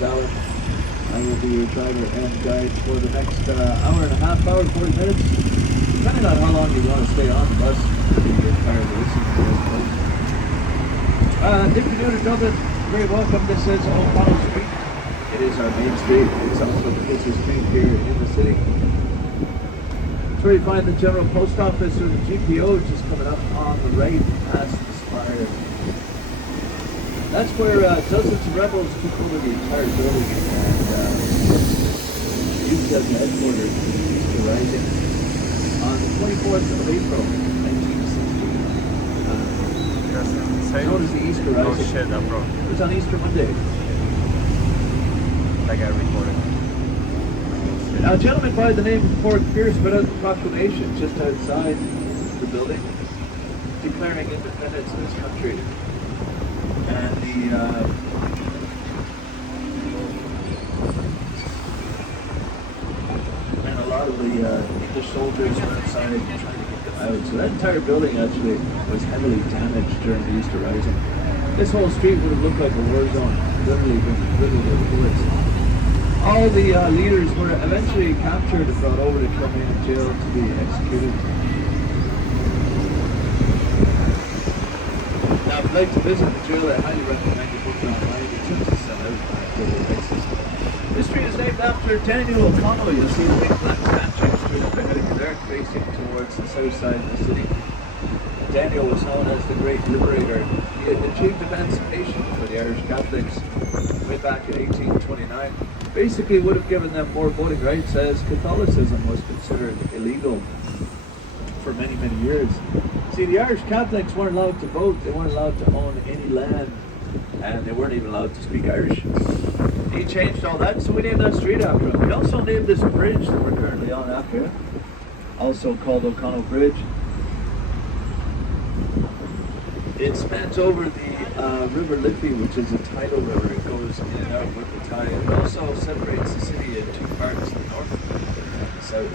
is Alan. I will be your driver and guide for the next hour and a half, 40 minutes. Depending on how long you want to stay on the bus, could be entirely listening to this place. If you're new to Dublin, very welcome. This is O'Connell Street. It is our main street. It's also the busiest street here in the city. It's where you find the general post office or the GPO just coming up on the right past the spire. That's where dozens of rebels took over the entire building and used as the headquarters for the Easter Rising on the 24th of April, 1916. Known as the Easter Rising. Oh shit, that broke. It was on Easter Monday. That guy recorded. Now, a gentleman by the name of Fort Pierce put out the proclamation just outside the building declaring independence of this country. And a lot of the English soldiers were inside trying to get them out. So that entire building actually was heavily damaged during the Easter Rising. This whole street would have looked like a war zone, literally been riddled with bullets. All the leaders were eventually captured and brought over to Kilmaine jail to be executed. Now, if you'd like to visit the jail, I highly recommend you book it online. It's just to sell out on a daily basis. This street is named after Daniel O'Connell. You'll see the big black statue straight up ahead of you there, facing towards the south side of the city. Daniel was known as the Great Liberator. He had achieved emancipation for the Irish Catholics way back in 1829. Basically would have given them more voting rights, as Catholicism was considered illegal for many, many years. See, the Irish Catholics weren't allowed to vote, they weren't allowed to own any land, and they weren't even allowed to speak Irish. He changed all that, so we named that street after him. We also named this bridge that we're currently on after him, also called O'Connell Bridge. It spans over the River Liffey, which is a tidal river. It goes in and out with the tide. It also separates the city in two parts, the north and the south.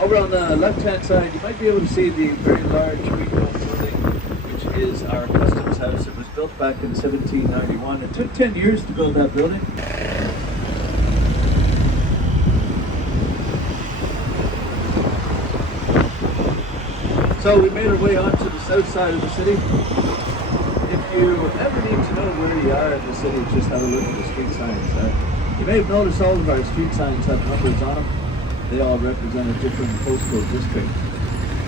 Over on the left-hand side, you might be able to see the very large green-dome building, which is our customs house. It was built back in 1791. It took 10 years to build that building. So we made our way onto the south side of the city. If you ever need to know where you are in the city, just have a look at the street signs. You may have noticed all of our street signs have numbers on them. They all represent a different postal district.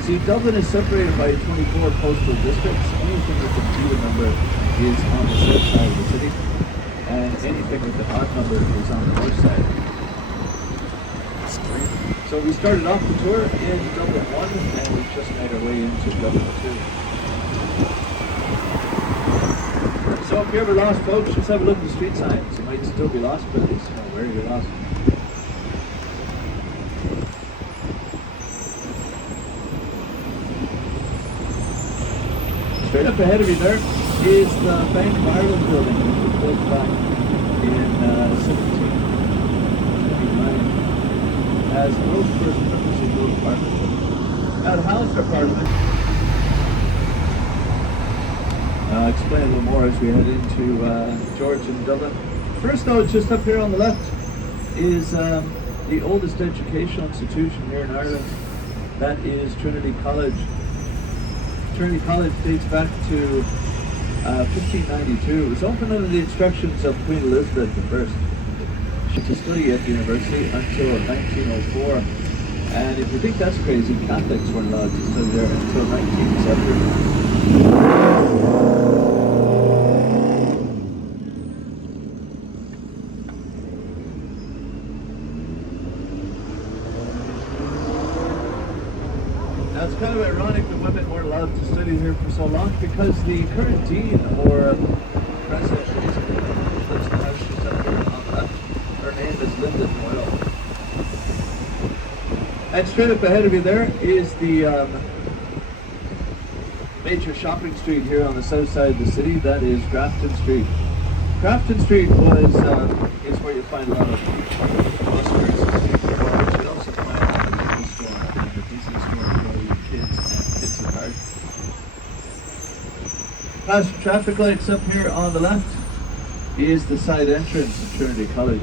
See, Dublin is separated by 24 postal districts. Anything with the zero number is on the south side of the city, and anything with the odd number is on the north side. So we started off the tour in Dublin 1, and we just made our way into Dublin 2. So if you're ever lost, folks, just have a look at the street signs. You might still be lost, but at least you know where you're lost. Straight up ahead of you there is the Bank of Ireland building, which was built back in 1729 as the most first purposely built apartment. Now, the housed apartment. I'll explain a little more as we head into George and Dublin. First, though, just up here on the left is the oldest educational institution here in Ireland. That is Trinity College. Trinity College dates back to 1592. It was opened under the instructions of Queen Elizabeth I. To study at the university until 1904. And if you think that's crazy, Catholics weren't allowed to study there until 1970. Now it's kind of ironic that women weren't allowed to study here for so long, because the current dean or president is lives in the house just up here on the left. Her name is Linda Doyle. And straight up ahead of you there is the major shopping street here on the south side of the city. That is Grafton Street. Grafton Street was is where you find a lot of buskers. But you also find a liquor store and a business store for your kids and kids apart. Past the traffic lights up here on the left is the side entrance of Trinity College.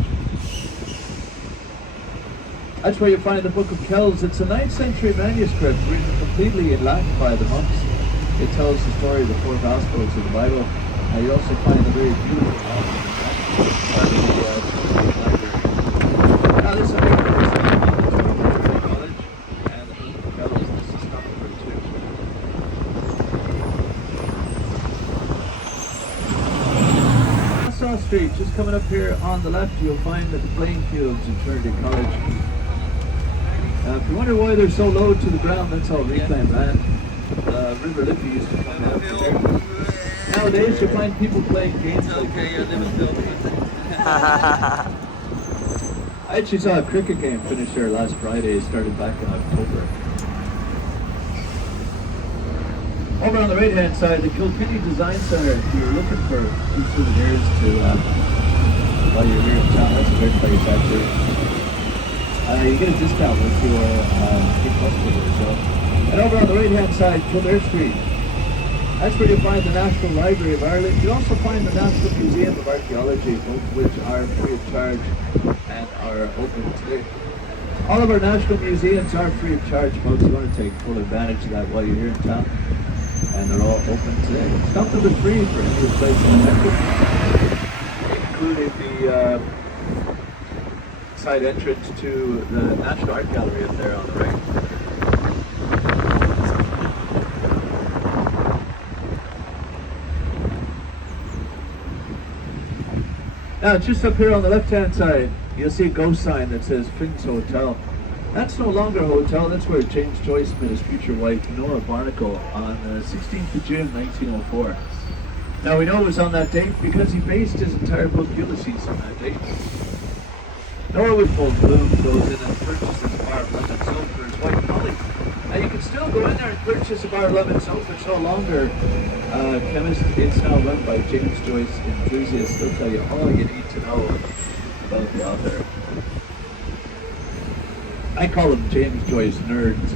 That's where you find the Book of Kells. It's a 9th century manuscript written completely in Latin by the monks. It tells the story of the 4 Gospels of the Bible. You also find a very beautiful library. Now this is a big college, and the Book of Kells. This is number 2. Nassau Street, just coming up here on the left, you'll find the playing fields in Trinity College. If you wonder why they're so low to the ground, that's all reclaimed land. River Liffey used to come out there. Nowadays, you find people playing games like cricket. I actually saw a cricket game finish there last Friday. It started back in October. Over on the right-hand side, the Kilkenny Design Centre. If you're looking for some souvenirs to while you're here in town, that's a great place actually. You get a discount with your big bus ticket as well. And over on the right-hand side, Kildare Street. That's where you find the National Library of Ireland. You also find the National Museum of Archaeology, both of which are free of charge and are open today. All of our national museums are free of charge, folks. You want to take full advantage of that while you're here in town. And they're all open today. Some of them are free for any place in the country, including the side entrance to the National Art Gallery up there on the right. Now, just up here on the left-hand side, you'll see a ghost sign that says Finn's Hotel. That's no longer a hotel. That's where James Joyce met his future wife, Nora Barnacle, on the 16th of June, 1904. Now, we know it was on that date because he based his entire book, Ulysses, on that date. Norwood Bloom goes in and purchases a bar of lemon soap for his wife Molly. Now you can still go in there and purchase a bar of lemon soap. It's no longer chemist. It's now run by James Joyce enthusiasts. They'll tell you all you need to know about the author. I call them James Joyce nerds.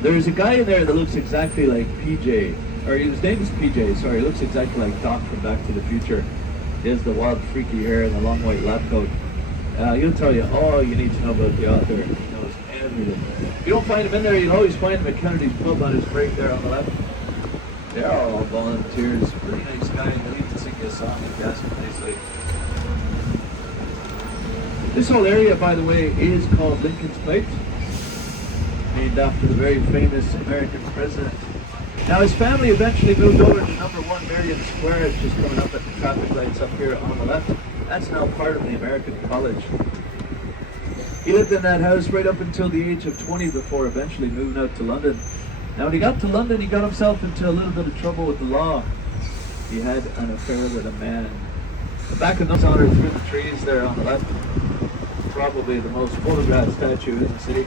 There's a guy in there that looks exactly like PJ, or his name is PJ, sorry, he looks exactly like Doc from Back to the Future. He has the wild freaky hair and the long white lab coat. He'll tell you all you need to know about the author. He knows everything. If you don't find him in there, you'll always find him at Kennedy's Pub on his break there on the left. They're all volunteers. Really nice guy. He'll even sing you a song if you ask him nicely. This whole area, by the way, is called Lincoln's Place, named after the very famous American president. Now his family eventually moved over to number 1 Marion Square. It's just coming up at the traffic lights up here on the left. That's now part of the American College. He lived in that house right up until the age of 20 before eventually moving out to London. Now when he got to London, he got himself into a little bit of trouble with the law. He had an affair with a man. The back of those honor through the trees there on the left. Probably the most photographed statue in the city.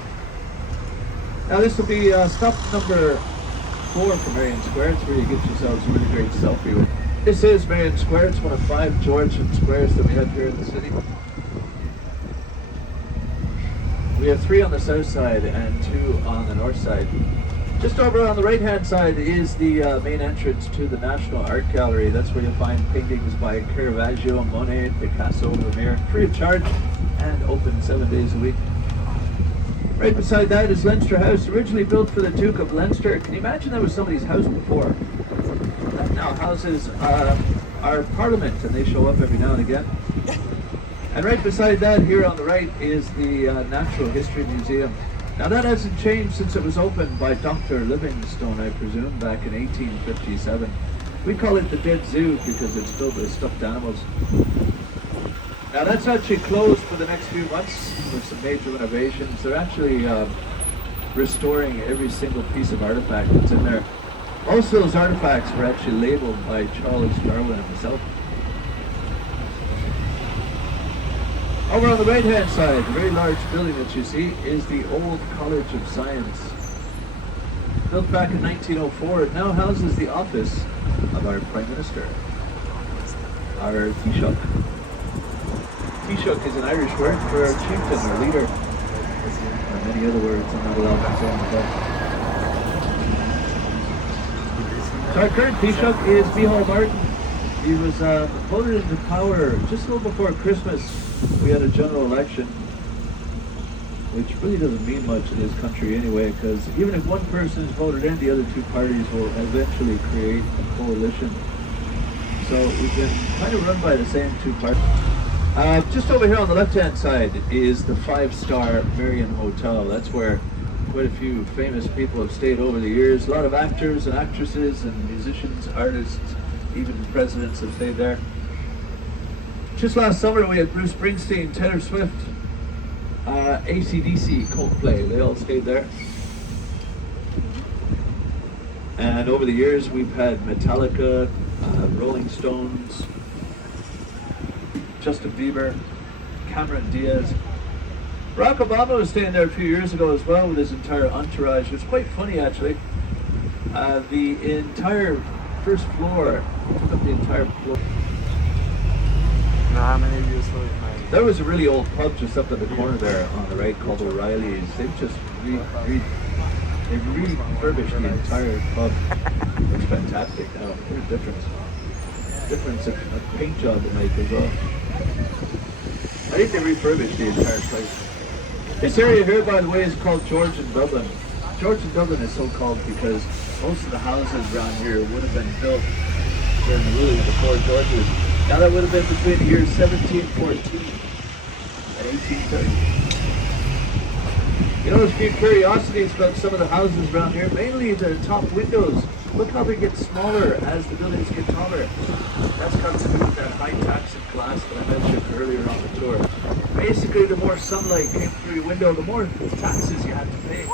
Now this will be stop number 4 for Marion Square. It's where you get yourselves a really great selfie with. This is Marion Square. It's one of 5 Georgian squares that we have here in the city. We have 3 on the south side and 2 on the north side. Just over on the right-hand side is the main entrance to the National Art Gallery. That's where you'll find paintings by Caravaggio, Monet, Picasso, Vermeer, free of charge and open 7 days a week. Right beside that is Leinster House, originally built for the Duke of Leinster. Can you imagine that was somebody's house before? That now houses our Parliament, and they show up every now and again. And right beside that, here on the right, is the Natural History Museum. Now that hasn't changed since it was opened by Dr. Livingstone, I presume, back in 1857. We call it the Dead Zoo because it's filled with stuffed animals. Now that's actually closed for the next few months with some major renovations. They're actually restoring every single piece of artifact that's in there. Most of those artifacts were actually labeled by Charles Darwin himself. Over on the right-hand side, the very large building that you see is the Old College of Science. Built back in 1904, it now houses the office of our Prime Minister, our Taoiseach. Taoiseach is an Irish word for our chieftain, our leader, or many other words I'm not allowed to say on the book. So our current Taoiseach is Micheál Martin. He was voted into power just a little before Christmas. We had a general election, which really doesn't mean much in this country anyway, because even if one person is voted in, the other two parties will eventually create a coalition. So we've been kind of run by the same two parties. Just over here on the left-hand side is the five-star Marion Hotel. That's where quite a few famous people have stayed over the years. A lot of actors and actresses and musicians, artists, even presidents have stayed there. Just last summer we had Bruce Springsteen, Taylor Swift, AC/DC, Coldplay. They all stayed there. And over the years we've had Metallica, Rolling Stones, Justin Bieber, Cameron Diaz. Barack Obama was staying there a few years ago as well with his entire entourage. It was quite funny actually. The entire first floor took up the entire floor. How many of you saw it? There was a really old pub just up at the corner there on the right called O'Reilly's. They've just refurbished the entire pub. It's fantastic now. There's a difference of paint job they make as well. I think they refurbished the entire place. This area here, by the way, is called George and Dublin. George and Dublin is so called because most of the houses around here would have been built during the rule before George's. Now that would have been between the years 1714 and 1830. You know, there's a few curiosities about some of the houses around here, mainly the top windows. Look how they get smaller as the buildings get taller. That's got to do with that high tax of glass that I mentioned earlier on the tour. Basically, the more sunlight came through your window, the more taxes you had to pay.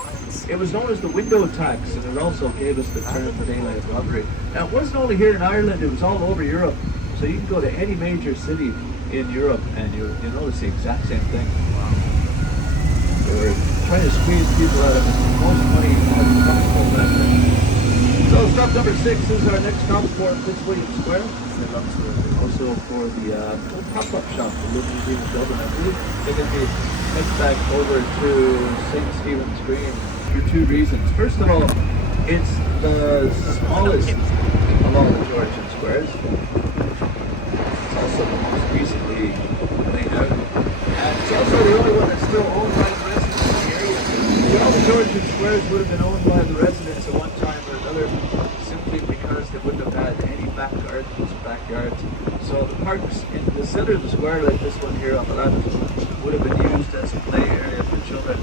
It was known as the window tax, and it also gave us the term daylight robbery. Now, it wasn't only here in Ireland, it was all over Europe. So you can go to any major city in Europe and you'll notice the exact same thing. They were trying to squeeze people out of most money out of possible back then. So stop number 6 is our next stop for Fitzwilliam Square. Also for the old pop-up shop, the Little Museum of Dublin. I believe they're going to be heading back over to St. Stephen's Green for two reasons. First of all, it's the smallest of all the Georgian squares. Also the most recently laid out. And it's also the only one that's still owned by the residents of the area. All the Georgian squares would have been owned by the residents at one time or another, simply because they wouldn't have had any back gardens, backyards. So the parks in the center of the square, like this one here on the left, would have been used as a play area for children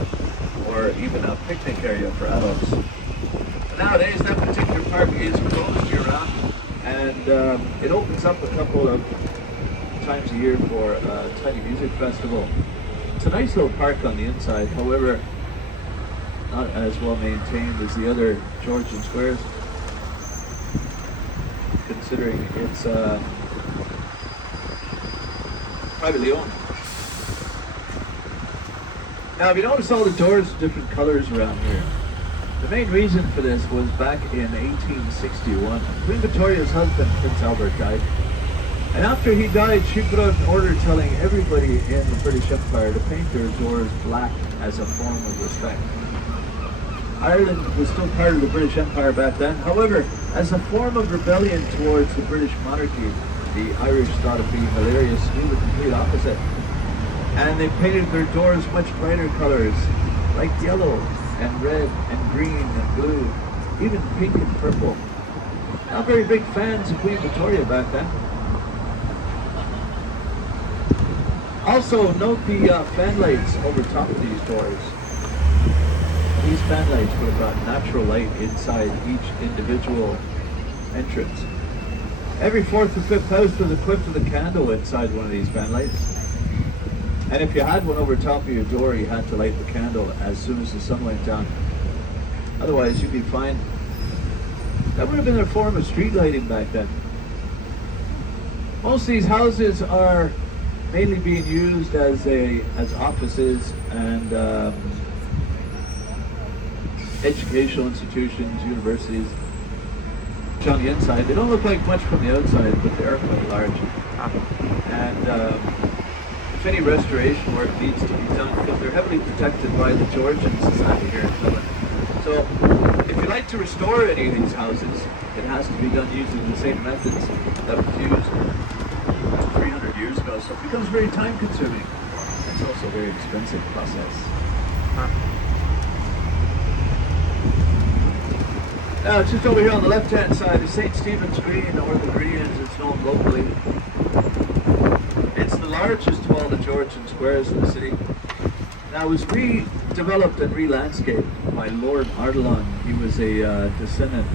or even a picnic area for adults. But nowadays, that particular park is closed year-round, and it opens up a couple of times a year for a tiny music festival. It's a nice little park on the inside, however, not as well maintained as the other Georgian squares, considering it's privately owned. Now, if you notice all the doors are different colors around here, the main reason for this was back in 1861. Queen Victoria's husband, Prince Albert, died. And after he died, she put out an order telling everybody in the British Empire to paint their doors black as a form of respect. Ireland was still part of the British Empire back then. However, as a form of rebellion towards the British monarchy, the Irish thought it being hilarious to do the complete opposite. And they painted their doors much brighter colors, like yellow and red and green and blue, even pink and purple. Not very big fans of Queen Victoria back then. Also, note the fan lights over top of these doors. These fan lights would have brought natural light inside each individual entrance. Every 4th or 5th house was equipped with a candle inside one of these fan lights. And if you had one over top of your door, you had to light the candle as soon as the sun went down. Otherwise, you'd be fine. That would have been a form of street lighting back then. Most of these houses are mainly being used as offices and educational institutions, universities. On the inside, they don't look like much from the outside, but they are quite large. And if any restoration work needs to be done, because they're heavily protected by the Georgian Society here in Dublin. So So if you like to restore any of these houses, it has to be done using the same methods that was used 300 years ago. So it becomes very time consuming. It's also a very expensive process. Now, just over here on the left-hand side is St. Stephen's Green, or the Green as it's known locally. It's the largest of all the Georgian squares in the city. Now, it was redeveloped and re-landscaped by Lord Ardelon. He was a descendant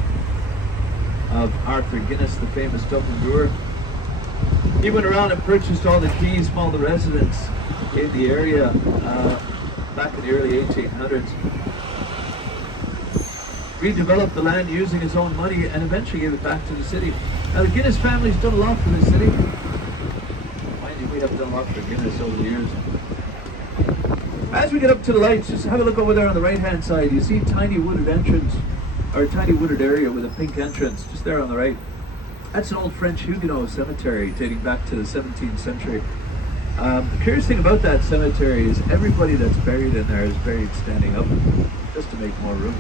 of Arthur Guinness, the famous Dublin brewer. He went around and purchased all the keys from all the residents in the area back in the early 1800s. Redeveloped the land using his own money and eventually gave it back to the city. Now the Guinness family's done a lot for the city. Mind you, we have done a lot for Guinness over the years. As we get up to the lights, just have a look over there on the right hand side. You see a tiny wooded entrance, or a tiny wooded area with a pink entrance, just there on the right. That's an old French Huguenot cemetery dating back to the 17th century. The curious thing about that cemetery is everybody that's buried in there is buried standing up, just to make more room.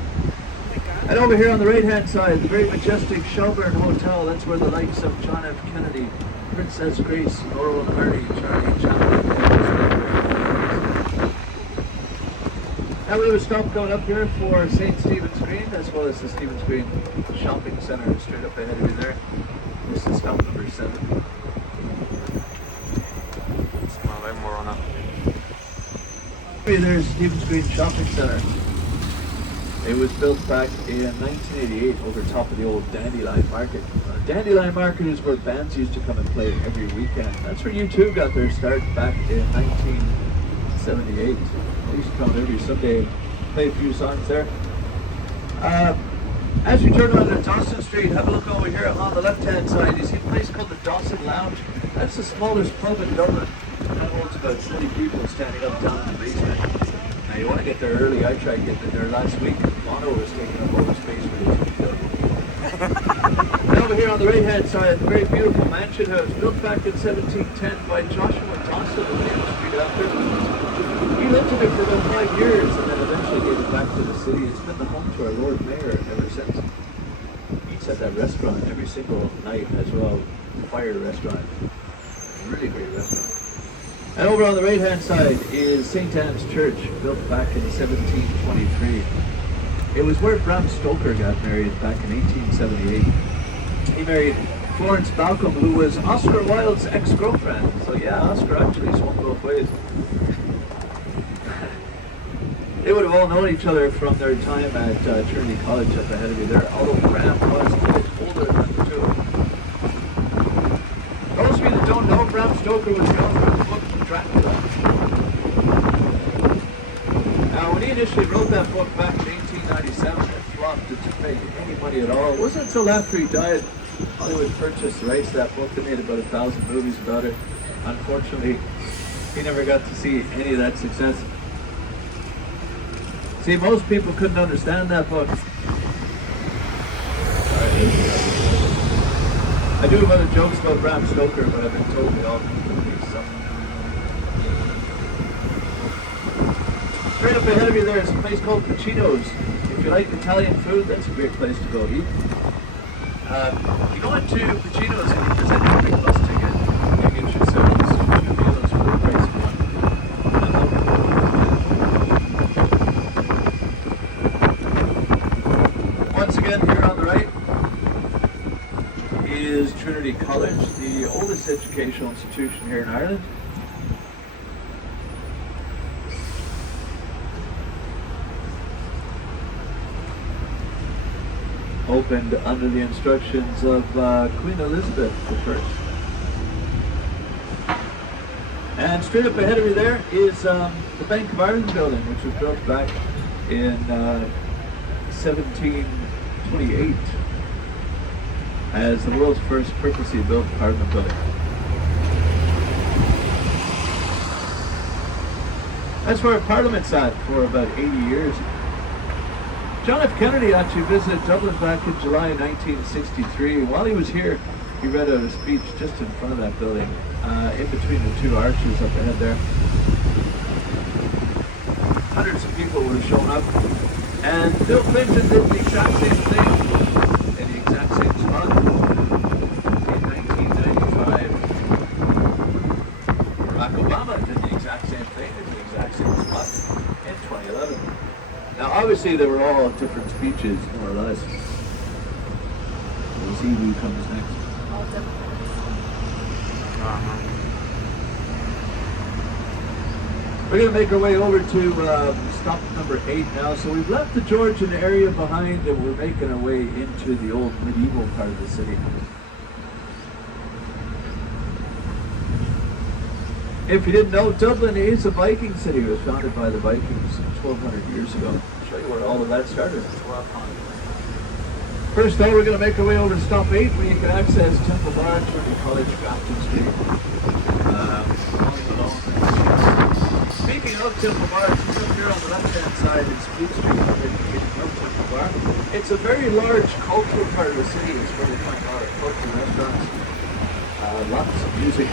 And over here on the right hand side, the very majestic Shelburne Hotel. That's where the likes of John F. Kennedy, Princess Grace, Laurel and Hardy, Charlie Chaplin. Now we have a stop coming up here for St. Stephen's Green, as well as the Stephen's Green Shopping Centre straight up ahead of you there. This is stop number 7. There's Stephen's Green Shopping Centre. It was built back in 1988 over top of the old Dandelion Market. Dandelion Market is where bands used to come and play every weekend. That's where U2 got their start back in 1978. They used to come every Sunday and play a few songs there. As we turn onto Dawson Street, have a look over here on the left-hand side. You see a place called the Dawson Lounge. That's the smallest pub in Dublin. That holds about 20 people standing up down in the basement. Now you want to get there early. I tried getting there last week. Mono was taking up all the space for the And over here on the right-hand side, the very beautiful mansion house built back in 1710 by Joshua Dawson, the famous street actor. He lived in it for about 5 years and then eventually gave it back to the city. It's been the home to our Lord Mayor ever since. He eats at that restaurant every single night as well. Fire restaurant. Really great restaurant. And over on the right-hand side is St. Anne's Church, built back in 1723. It was where Bram Stoker got married back in 1878. He married Florence Balcom, who was Oscar Wilde's ex-girlfriend. So yeah, Oscar actually swung both ways. They would have all known each other from their time at Trinity College up ahead of you there, although Bram was a bit older than the two of them. Those of you that don't know, Bram Stoker was the author of the book Dracula. Now, when he initially wrote that book back in 1897, it flopped. It didn't make any money at all. It wasn't until after he died, Hollywood purchased the rights to that book. They made about 1,000 movies about it. Unfortunately, he never got to see any of that success. See, most people couldn't understand that book. I do have other jokes about Bram Stoker, but I've been told they all come from these. So. Straight up ahead of you there is a place called Pacino's. If you like Italian food, that's a great place to go eat. You go into Pacino's and you present a big bus ticket. You get yourselves 2 meals for the price of one. Once again, here on the right is Trinity College, the oldest educational institution here in Ireland. Opened under the instructions of Queen Elizabeth I. And straight up ahead of you there is the Bank of Ireland building, which was built back in 1728 as the world's first purposely built Parliament building. That's where Parliament sat for about 80 years. John F. Kennedy actually visited Dublin back in July 1963. While he was here, he read out a speech just in front of that building, in between the 2 arches up ahead there. Hundreds of people would have shown up. And Bill Clinton did the exact same thing in the exact same spot in 1995. Barack Obama did the exact same thing in the exact same spot in 2011. Now, obviously, they were all different speeches, more or less. We'll see who comes next. All Democrats. We're going to make our way over to stop number 8 now. So we've left the Georgian area behind and we're making our way into the old medieval part of the city. If you didn't know, Dublin is a Viking city. It was founded by the Vikings 1,200 years ago. I'll show you where all of that started. First though, we're going to make our way over to stop 8 where you can access Temple Bar, Trinity College, Grafton Street. Speaking of Temple Bar, it's up here on the left-hand side in Split Street, in Temple Bar. It's a very large cultural part of the city. It's where they find a lot of cultural restaurants, lots of music.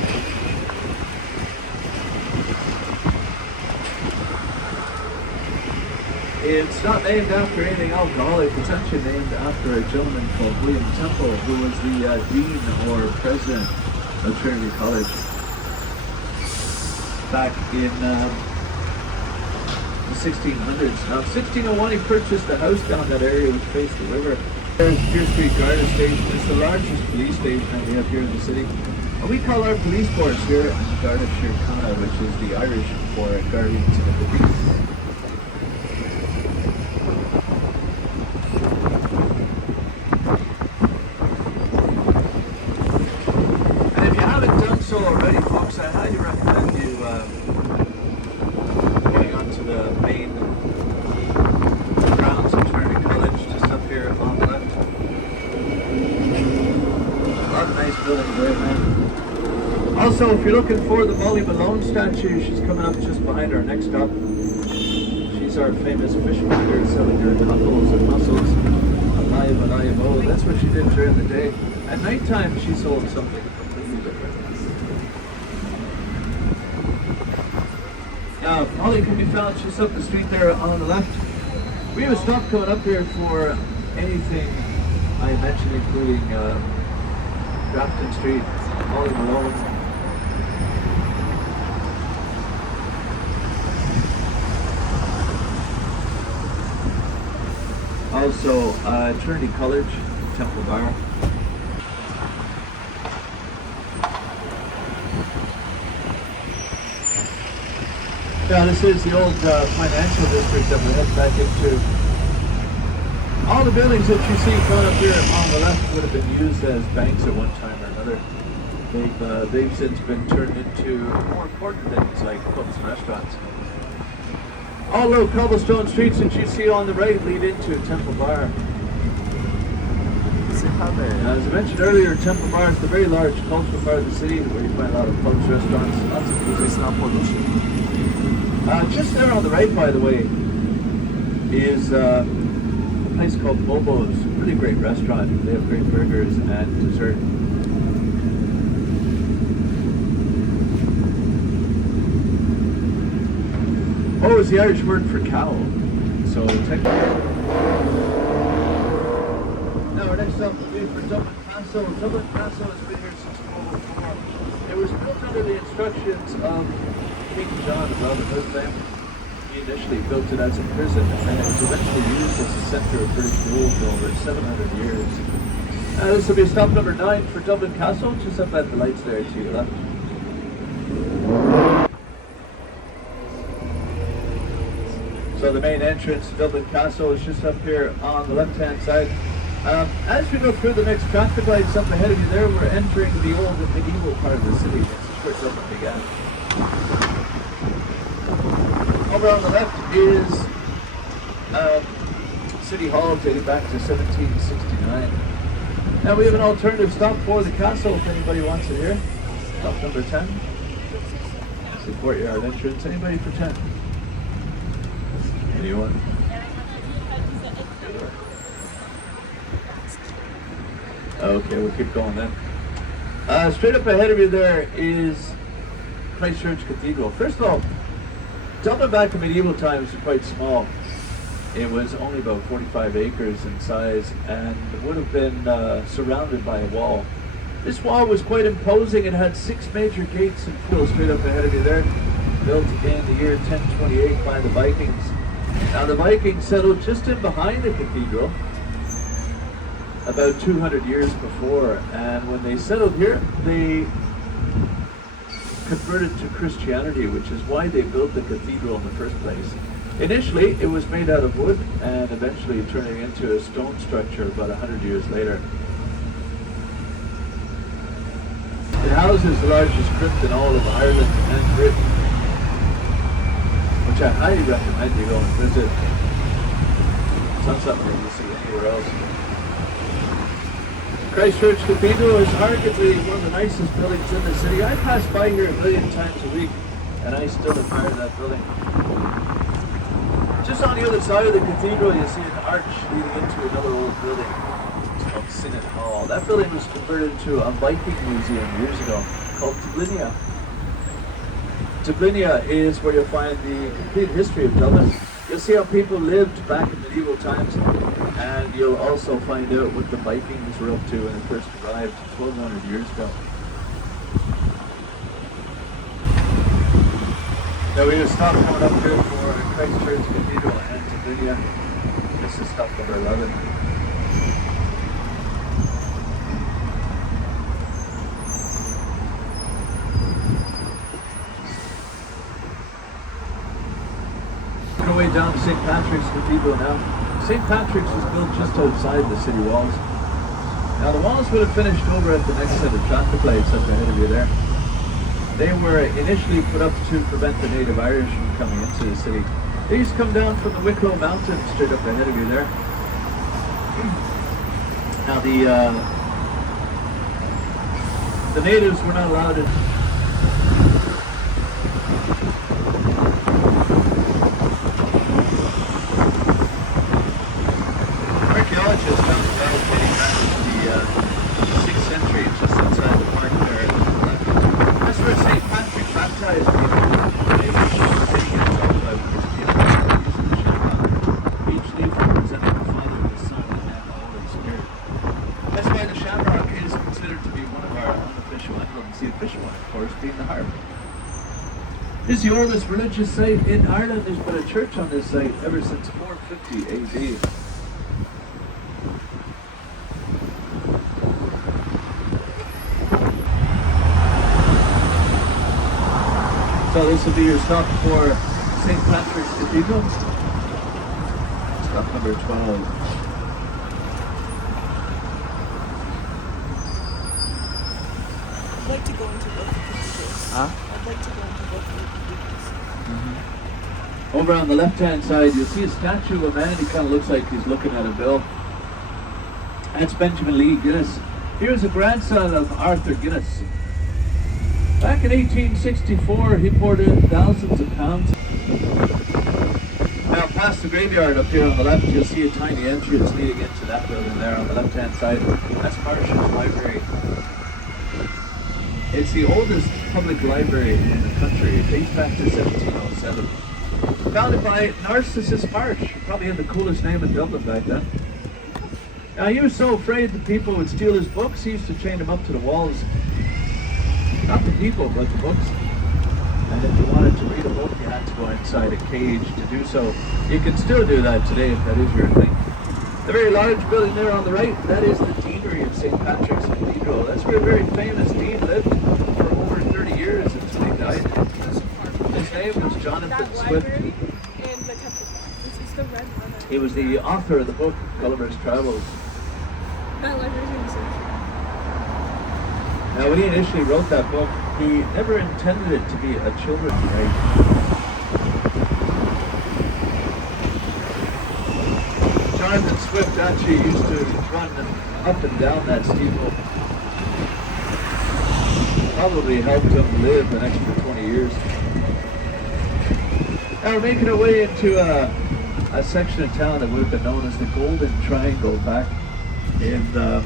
It's not named after anything alcoholic. It's actually named after a gentleman called William Temple, who was the dean or president of Trinity College back in the 1600s. Now, in 1601, he purchased a house down that area which faced the river. There's Pier Street Garda Station. It's the largest police station that we have here in the city. And we call our police force here Garda Síochána, which is the Irish for Guardians of the Peace. So already, folks, I highly recommend you going onto the main grounds of Trinity College, just up here on the left. A lot of nice buildings there, man. Also, if you're looking for the Molly Malone statue, she's coming up just behind our next stop. She's our famous fishmonger selling her cockles and mussels. Alive, oh, that's what she did during the day. At nighttime, she sold something completely different. Molly can be found just up the street there on the left. We have a stop coming up here for anything I mentioned, including Grafton Street, Molly Malone. Also, Trinity College, Temple Bar. Yeah, this is the old financial district that we head back into. All the buildings that you see coming up here on the left would have been used as banks at one time or another. They've since been turned into more important things like pubs and restaurants. All low cobblestone streets that you see on the right lead into Temple Bar. As I mentioned earlier, Temple Bar is the very large cultural part of the city where you find a lot of pubs, restaurants, lots of music. It's not pollution. Just there on the right, by the way, is a place called Bobo's. Really great restaurant. They have great burgers and dessert. Bo is the Irish word for cow. So technically. Now our next stop will be for Dublin Castle. Dublin Castle has been here since World War IV. It was built under the instructions of King John of Robin Hood family. He initially built it as a prison and it was eventually used as a center of British rule for over 700 years. This will be stop number 9 for Dublin Castle, just up at the lights there to your left. So the main entrance to Dublin Castle is just up here on the left-hand side. As we go through the next traffic lights up ahead of you there, we're entering the old and medieval part of the city. It's where Dublin began. Over on the left is City Hall dated back to 1769. Now we have an alternative stop for the castle if anybody wants it here. Stop number 10. It's the courtyard entrance. Anybody for 10? Anyone? Okay, we'll keep going then. Straight up ahead of you there is Christ Church Cathedral. First of all, Dublin back in medieval times was quite small. It was only about 45 acres in size and would have been surrounded by a wall. This wall was quite imposing. It had 6 major gates and fields straight up ahead of you there, built in the year 1028 by the Vikings. Now the Vikings settled just in behind the cathedral about 200 years before, and when they settled here, they converted to Christianity, which is why they built the cathedral in the first place. Initially, it was made out of wood and eventually turning into a stone structure about 100 years later. It houses the largest crypt in all of Ireland and Britain, which I highly recommend you go and visit. It's not something that you see anywhere else. Christchurch Cathedral is arguably one of the nicest buildings in the city. I pass by here a million times a week, and I still admire that building. Just on the other side of the cathedral, you see an arch leading into another old building. It's called Synod Hall. That building was converted into a Viking museum years ago called Dublín. Dublín is where you'll find the complete history of Dublin. You'll see how people lived back in medieval times, and you'll also find out what the Vikings were up to when they first arrived 1,200 years ago. Now we're going to stop coming up here for Christchurch Cathedral and Dublín. This is stop number 11. Way down to St. Patrick's Cathedral now. St. Patrick's was built just outside the city walls. Now the walls would have finished over at the next set of traffic lights up ahead of you there. They were initially put up to prevent the native Irish from coming into the city. They used to come down from the Wicklow Mountains straight up ahead of you there. Now the natives were not allowed to. Archaeologists found the bell dating back to the 6th century, just outside the park there. That's where St. Patrick baptized people. They were taking it up by each leaf representing the Father, the Son, and the Holy Spirit. That's why the shamrock is considered to be one of our unofficial emblems. The official one, of course, being the harp. This is the oldest religious site in Ireland. There's been a church on this site ever since 450 AD. So this will be your stop for St. Patrick's Cathedral. Stop number 12. I'd like to go into both the cathedrals. Huh? I'd like to go into both the cathedrals. Over on the left-hand side, you'll see a statue of a man. He kind of looks like he's looking at a bill. That's Benjamin Lee Guinness. He was a grandson of Arthur Guinness. Back in 1864, he poured in thousands of pounds. Now, past the graveyard up here on the left, you'll see a tiny entrance leading into that building there on the left-hand side. That's Marshall's Library. It's the oldest public library in the country. It dates back to 1707. Founded by Narcissus Marsh, who probably had the coolest name in Dublin back then. Now, he was so afraid that people would steal his books, he used to chain them up to the walls. Not the people, but the books. And if you wanted to read a book, you had to go inside a cage to do so. You can still do that today if that is your thing. The very large building there on the right, that is the Deanery of St. Patrick's Cathedral. That's where a very famous dean lived for over 30 years until he died. His name was Jonathan Swift. And the temple. This is the red one. He was the author of the book Gulliver's Travels. That library's in the center. Now, when he initially wrote that book, he never intended it to be a children's right. Jonathan Swift actually used to run up and down that steeple. Probably helped him live an extra 20 years. Now we're making our way into a section of town that would have been known as the Golden Triangle back in the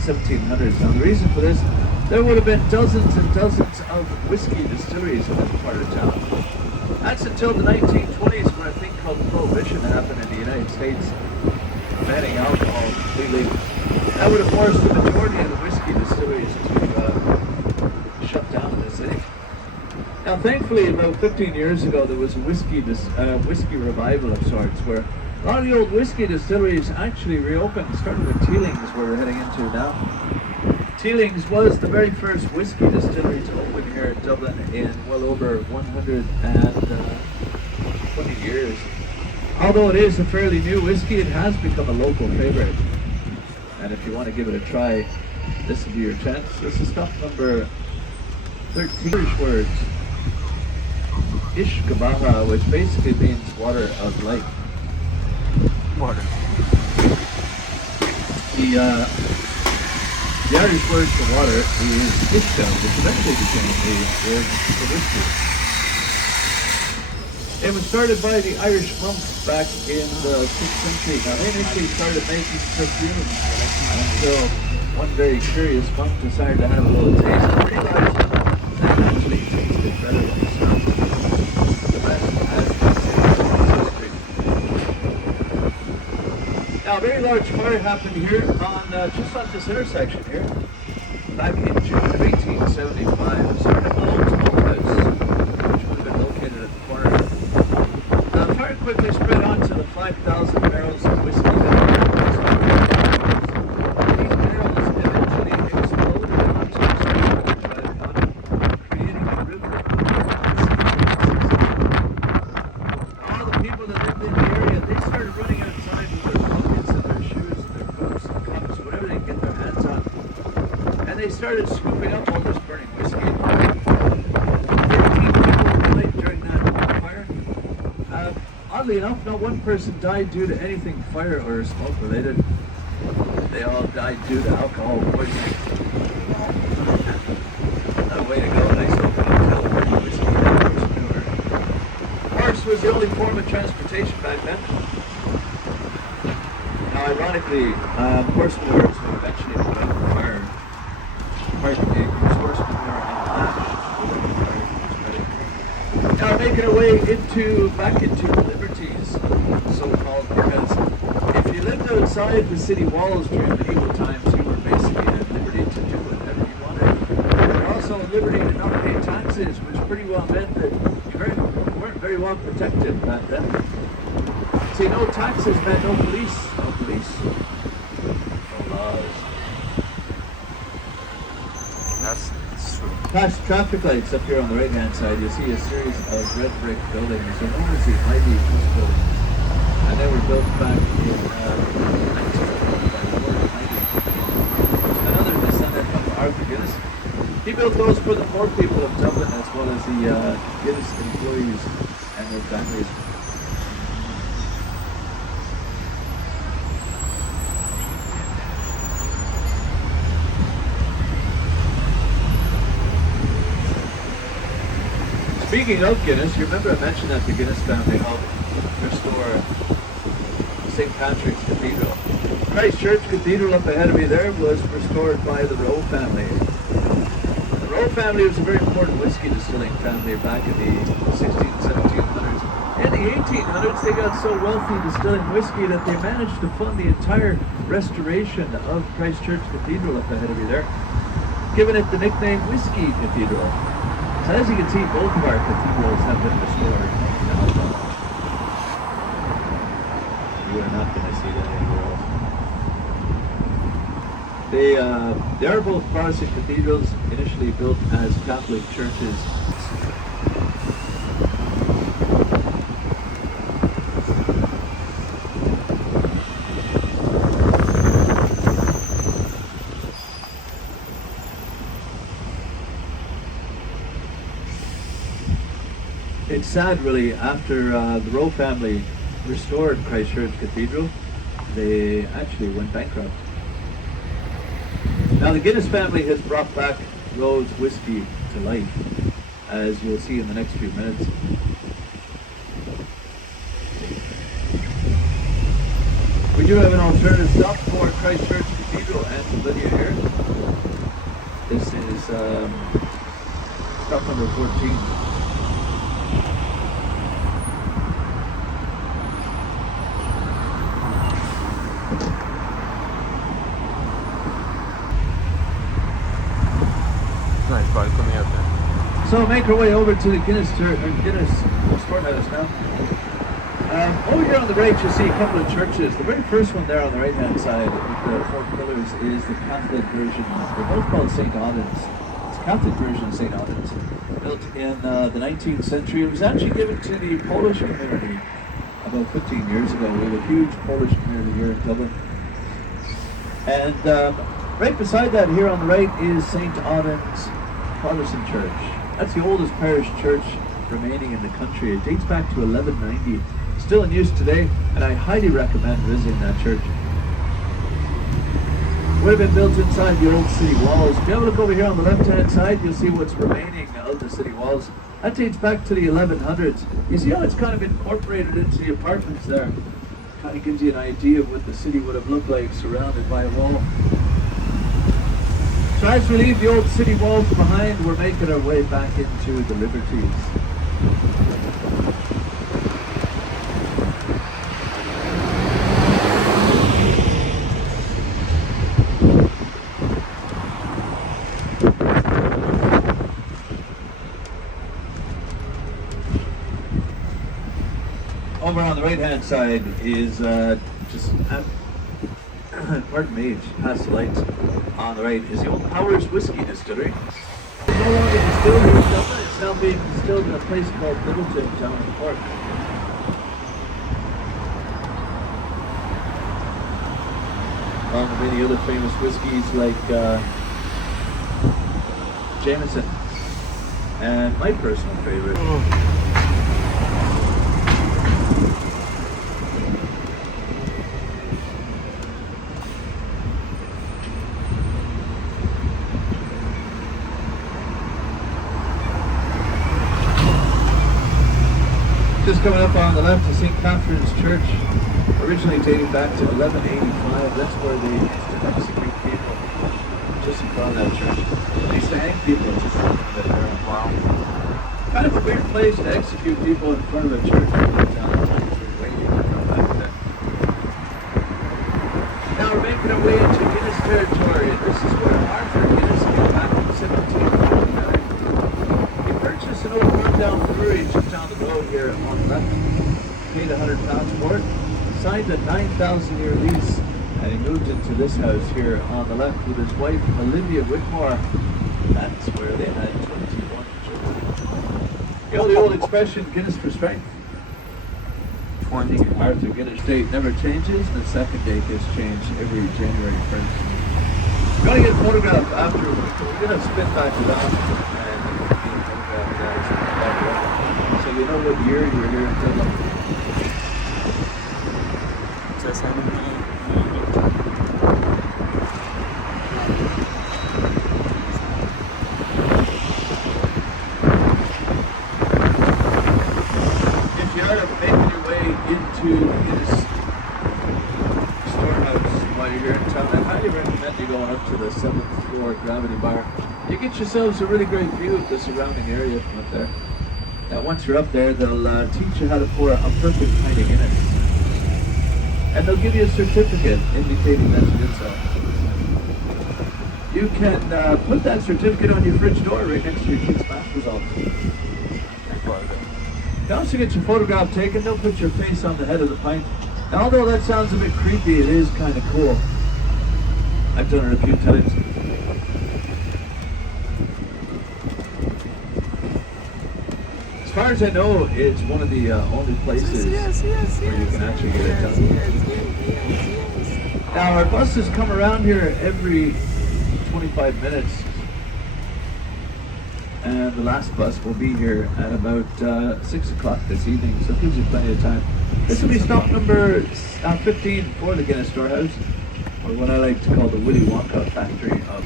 1700s. Now the reason for this, there would have been dozens and dozens of whiskey distilleries in this part of town. That's until the 1920s when a thing called Prohibition happened in the United States, banning alcohol completely. That would have forced the majority of the whiskey distilleries to shut down in the city. Now, thankfully, about 15 years ago, there was a whiskey revival of sorts, where a lot of the old whiskey distilleries actually reopened, starting with Teeling's, where we're heading into now. Teeling's was the very first whiskey distillery to open here in Dublin in well over 120 years. Although it is a fairly new whiskey, it has become a local favorite. And if you want to give it a try, this will be your chance. This is stop number 13. Irish words. Ishkabaha, which basically means water of life. Water. The Irish word for water is ishka, which eventually became the word for whiskey. It was started by the Irish monks back in the 6th century. Now, they initially started making perfume until one very curious monk decided to have a little taste and realized that actually tasted better than it smelled. The rest has been history. Now, a very large fire happened here on just on this intersection here back in June of 1875. It started below Toll House, which would have been located at the corner. The fire quickly spread onto the 5,000 barrels of whiskey that were these barrels eventually exploded onto the street, creating a river of all the people that lived in the area, they started running outside with their buckets and their shoes and their cups, whatever they could get their hands on. And they started scooping up all this burning whiskey. 13 people died during that fire. Oddly enough, not one person died due to anything fire or smoke related. They all died due to alcohol poisoning. Not a way to go. Nice opening tale of burning whiskey and entrepreneur. Horse was the only form of transportation back then. Now, ironically, horse manures would eventually put out the fire. Pardon me, horse manure and ash would have the fire spreading. Now, making our way back into liberties, so-called, because if you lived outside the city walls during medieval times, you were basically at liberty to do whatever you wanted. You were also at liberty to not pay taxes, which pretty well meant that you weren't very well protected back then. See, no taxes meant no police. No police. No laws. That's true. Past traffic lights up here on the right-hand side, you see a series of red brick buildings. They're known as the Ivy House buildings. And they were built back in 1920 by Lord Ivy, another descendant of Arthur Guinness. He built those for the poor people of Dublin as well as the Guinness employees and their families. Speaking of Guinness, you remember I mentioned that the Guinness family helped restore St. Patrick's Cathedral. Christ Church Cathedral up ahead of me there was restored by the Rowe family. The Rowe family was a very important whiskey distilling family back in the 1600s, 1700s. In the 1800s, they got so wealthy distilling whiskey that they managed to fund the entire restoration of Christ Church Cathedral up ahead of you there, giving it the nickname Whiskey Cathedral. So as you can see, both of our cathedrals have been restored. You are not going to see that anywhere else. They are both Protestant cathedrals, initially built as Catholic churches. It's sad, really, after the Rowe family restored Christ Church Cathedral, they actually went bankrupt. Now, the Guinness family has brought back Rowe's whiskey to life, as you'll see in the next few minutes. We do have an alternative stop for Christ Church Cathedral and Dublín here. This is stop number 14. Nice balcony up there. So make our way over to the Guinness Storehouse now. Over here on the right, you'll see a couple of churches. The very first one there on the right-hand side with the four pillars is the Catholic version. They're both called St. Audins. It's a Catholic version of St. Audins, built in the 19th century. It was actually given to the Polish community about 15 years ago. We have a huge Polish community here in Dublin. And right beside that here on the right is St. Audins Protestant Church. That's the oldest parish church remaining in the country. It dates back to 1190. Still in use today, and I highly recommend visiting that church. Would have been built inside the old city walls. If you have a look over here on the left-hand side, you'll see what's remaining of the city walls. That dates back to the 1100s. You see how it's kind of incorporated into the apartments there. Kind of gives you an idea of what the city would have looked like surrounded by a wall. So as we leave the old city walls behind, we're making our way back into the Liberties. Over on the right-hand side is pardon me, just past the lights. On the right is the old Powers Whiskey Distillery. It's no longer distilled here in Dublin. It's now being distilled in a place called Littleton down in Cork. Along with many other famous whiskies like Jameson and my personal favorite. Just coming up on the left is St. Catherine's Church, originally dating back to 1185. That's where they used to execute people, just in front of that church. They used to hang people just in front of it there. Wow. Kind of a weird place to execute people in front of a church. Now we're making our way into Guinness territory, and this is where Arthur Guinness came back in 1749. He purchased an old rundown brewery just down the road here on the left, paid £100 for it, signed a 9,000-year lease, and he moved into this house here on the left with his wife Olivia Whitmore. That's where they had 21 children. You know the old expression, Guinness for strength? 20. Arthur Guinness date never changes, and the second date gets changed every January 1st. We're going to get a photograph after, we're going to spin back around and so you know what year you were here in Dublin. If you are making your way into this storehouse while you're here in town, I highly recommend you going up to the 7th floor Gravity Bar. You get yourselves a really great view of the surrounding area from up there. Now once you're up there, they'll teach you how to pour a perfect pint of Guinness. And they'll give you a certificate indicating that's good stuff. You can put that certificate on your fridge door right next to your kid's math results. You also get your photograph taken. They'll put your face on the head of the pint. Now although that sounds a bit creepy, it is kind of cool. I've done it a few times. As far as I know, it's one of the only places where you can actually get it done. Now our buses come around here every 25 minutes, and the last bus will be here at about 6 o'clock this evening, so it gives you plenty of time. This will be stop number 15 for the Guinness Storehouse, or what I like to call the Willy Wonka factory of.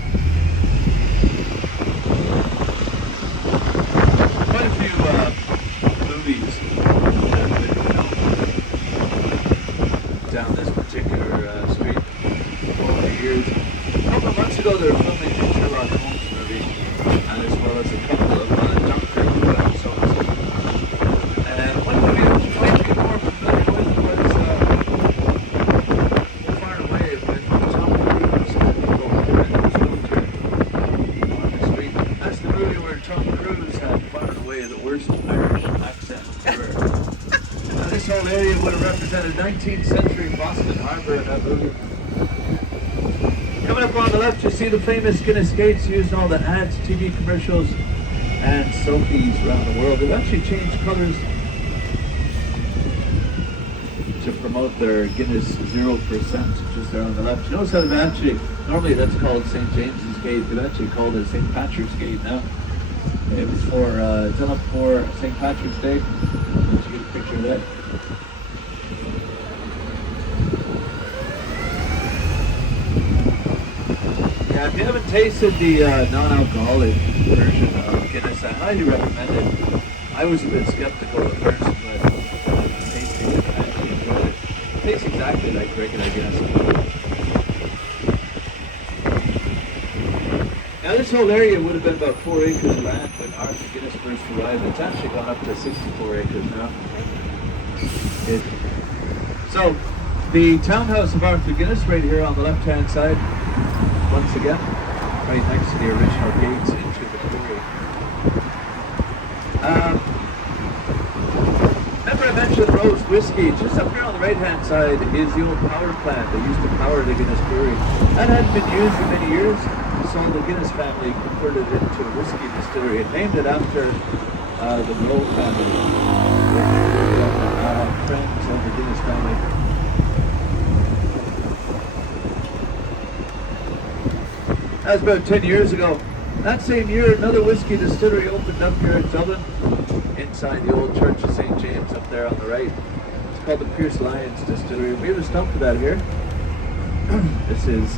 Quite a few movies that have been filmed down this particular street over the years. A couple of months ago they were filming the Sherlock Holmes movie. Tom Cruise had far and away the worst Irish accent ever. Now, this whole area would have represented 19th century Boston Harbor in that movie. Coming up on the left, you see the famous Guinness gates used in all the ads, TV commercials, and selfies around the world. They've actually changed colors to promote their Guinness 0%, which is there on the left. You notice how they've actually, normally that's called St. James's Gate, they've actually called it St. Patrick's Gate now. It was for, done up for St. Patrick's Day. Let's get a picture of that. Yeah, if you haven't tasted the non-alcoholic version of Guinness, I highly recommend it. I was a bit skeptical at first, but tasting it, I actually enjoyed it. It tastes exactly like cricket, I guess. Now this whole area would have been about 4 acres of land when Arthur Guinness first arrived. It's actually gone up to 64 acres now. So, the townhouse of Arthur Guinness right here on the left-hand side, once again, right next to the original gates into the quarry. Remember I mentioned Rose Whiskey? Just up here on the right-hand side is the old power plant that used to power the Guinness brewery. That hadn't been used for many years, so the Guinness family converted it into a whiskey distillery and named it after the Rowe family. Friends of the Guinness family. That was about 10 years ago. That same year, another whiskey distillery opened up here in Dublin, inside the old Church of St. James up there on the right. It's called the Pierce Lyons Distillery. We have a stump for that here. This is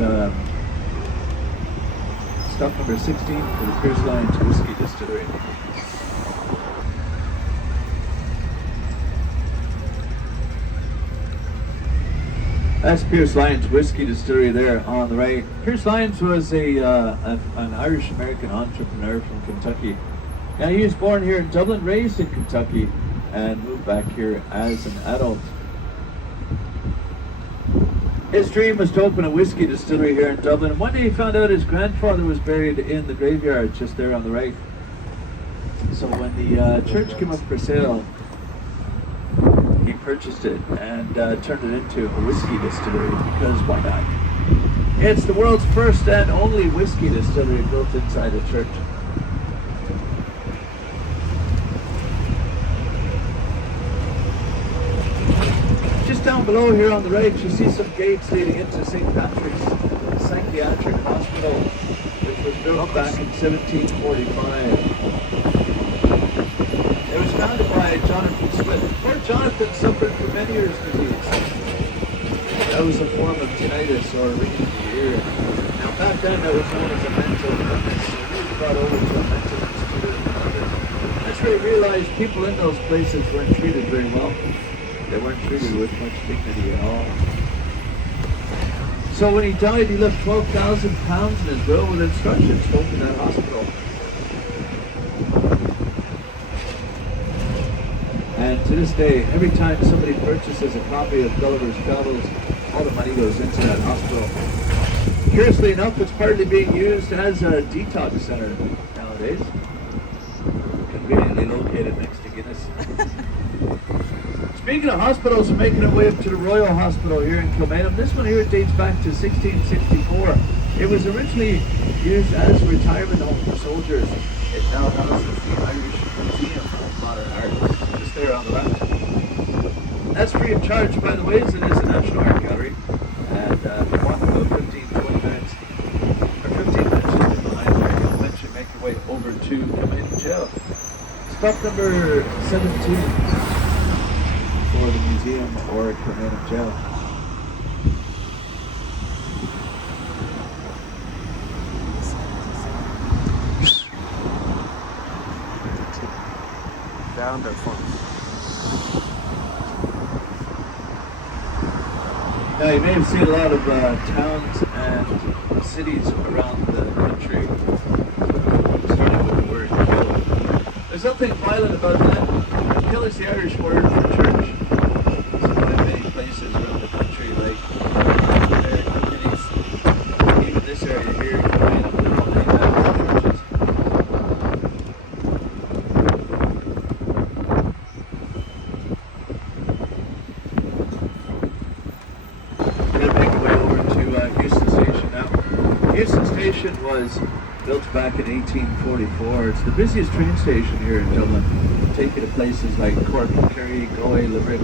stump number 16 for the Pierce Lyons Whiskey Distillery. That's Pierce Lyons Whiskey Distillery there on the right. Pierce Lyons was an Irish-American entrepreneur from Kentucky. Now he was born here in Dublin, raised in Kentucky, and moved back here as an adult. His dream was to open a whiskey distillery here in Dublin. One day he found out his grandfather was buried in the graveyard just there on the right. So when the church came up for sale, he purchased it and turned it into a whiskey distillery, because why not? It's the world's first and only whiskey distillery built inside a church. Just down below here on the right, you see some gates leading into St. Patrick's Psychiatric Hospital, which was built back in 1745. It was founded by Jonathan Swift. Poor Jonathan suffered from many ears disease. That was a form of tinnitus or ringing in the ear. Now back then that was known as a mental illness. So he was brought over to a mental institute in London. That's where he realized people in those places weren't treated very well. They weren't treated with much dignity at all. So when he died, he left £12,000 in his will with instructions to open that hospital. And to this day, every time somebody purchases a copy of Gulliver's Travels, all the money goes into that hospital. Curiously enough, it's partly being used as a detox center nowadays. Conveniently located next to Guinness. Speaking of hospitals, we're making our way up to the Royal Hospital here in Kilmainham. This one here dates back to 1664. It was originally used as a retirement home for soldiers. It now houses the Irish Museum of Modern Art. There on the left. That's free of charge, by the way, as it is a National Art Gallery. And if you walk about 15-20 minutes, or 15 minutes just behind there, you'll eventually make your way over to Kilmainham Jail. Stop number 17 for the museum or Kilmainham Jail. Down there for Now, you may have seen a lot of towns and cities around the country starting with the word kill. There's nothing violent about that. Kill is the Irish word for church. So in many places around the country, like even this area here, you know, they have churches. was built back in 1844. It's the busiest train station here in Dublin, taking to places like Cork, Kerry, Galway, Limerick.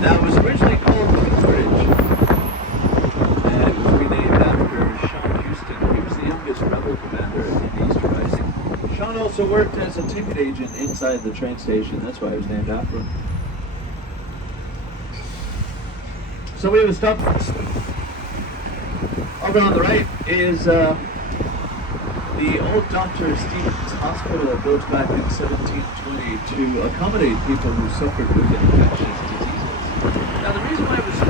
Now, it was originally called Kingsbridge, and it was renamed after Sean Houston. He was the youngest rebel commander in the Easter Rising. Sean also worked as a ticket agent inside the train station. That's why it was named after him. So we have a stop. Over on the right is the old Dr. Stevens Hospital, built back in 1720 to accommodate people who suffered with infectious diseases. Now, the reason why it was built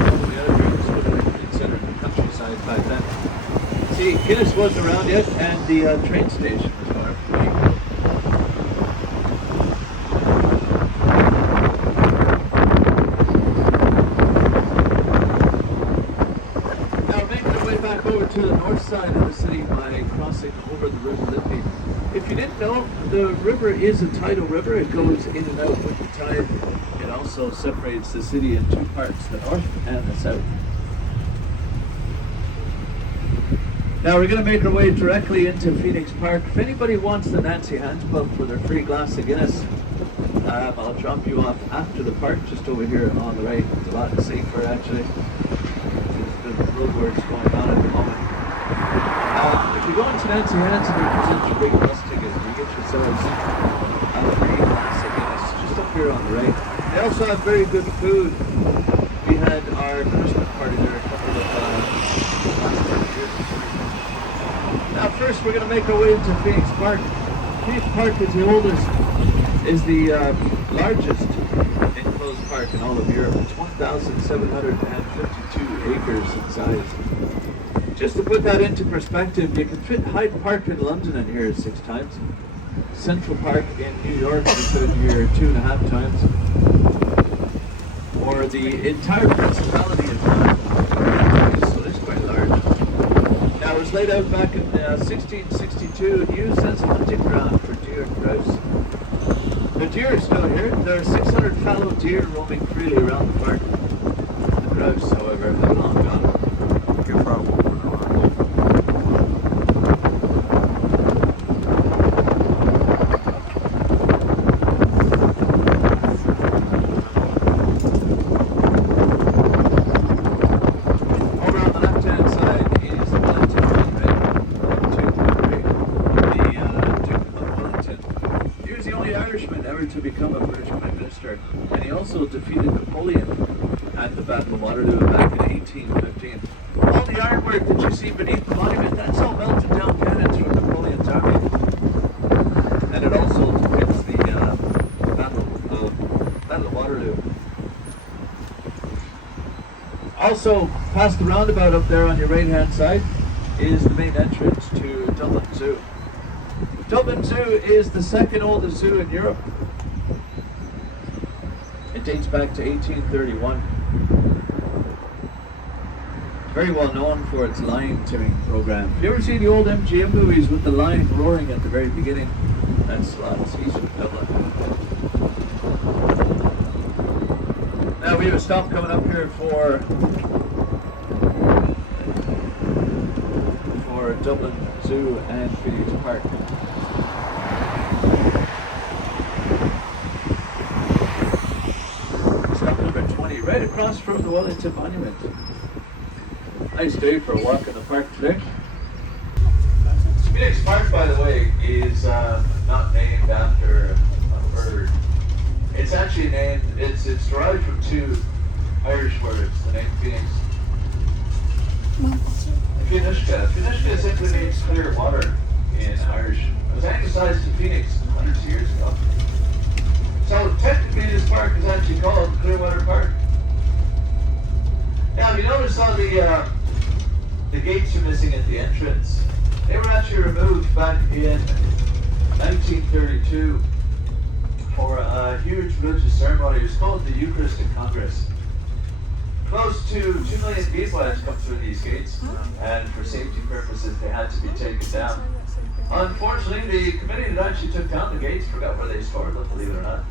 all the way out of here was sort of considered the countryside back then. See, Guinness wasn't around yet, and the train station was far from being built. Over to the north side of the city by crossing over the River Liffey. If you didn't know, the river is a tidal river. It goes in and out with the tide. It also separates the city in two parts, the north and the south. Now we're going to make our way directly into Phoenix Park. If anybody wants the Nancy Hands Pub for their free glass of Guinness, I'll drop you off after the park, just over here on the right. It's a lot safer actually. The roadworks going on at the moment. If you go into Nancy Hands and you present your big bus ticket, you get yourselves a free glass of Guinness just up here on the right. They also have very good food. We had our Christmas party there a couple of last 10 years. Now first we're going to make our way into Phoenix Park. Phoenix Park is the oldest, is the largest enclosed park in all of Europe. It's 1,752 acres in size. Just to put that into perspective, you can fit Hyde Park in London in here 6 times. Central Park in New York you fit in here 2.5 times. Or the entire principality of London. So it's quite large. Now it was laid out back in 1662 and used as a hunting ground for deer and grouse. The deer are still here. There are 600 fallow deer roaming freely around the park. The grouse, however, have long gone. Good problem. Over on the left-hand side is the Wellington Monument to the Duke of Wellington. He was the only Irishman ever to become a British Prime Minister, and he also defeated Napoleon at the Battle of Waterloo back in 1815. All the ironwork that you see beneath the monument, that's all melted down cannons from Napoleon's army. And it also depicts the Battle of Waterloo. Also, past the roundabout up there on your right-hand side is the main entrance to Dublin Zoo. Dublin Zoo is the second oldest zoo in Europe. It dates back to 1831. Very well known for its lion taming program. Have you ever seen the old MGM movies with the lion roaring at the very beginning? That's east of Dublin. Now we have a stop coming up here for Dublin Zoo and Phoenix Park. Stop number 20, right across from the Wellington Monument. Nice day for a walk in the park today. Phoenix Park, by the way, is not named after a bird. It's actually named, it's derived from 2 Irish words, the name Phoenix. Phoenishka simply means clear water in Irish. It was anglicized to Phoenix hundreds of years ago. So technically this park is actually called Clearwater Park. Now if you notice on the gates are missing at the entrance, they were actually removed back in 1932 for a huge religious ceremony. It was called the Eucharistic Congress. Close to 2 million people had to come through these gates, and for safety purposes they had to be taken down. Unfortunately, the committee that actually took down the gates forgot where they stored them, believe it or not.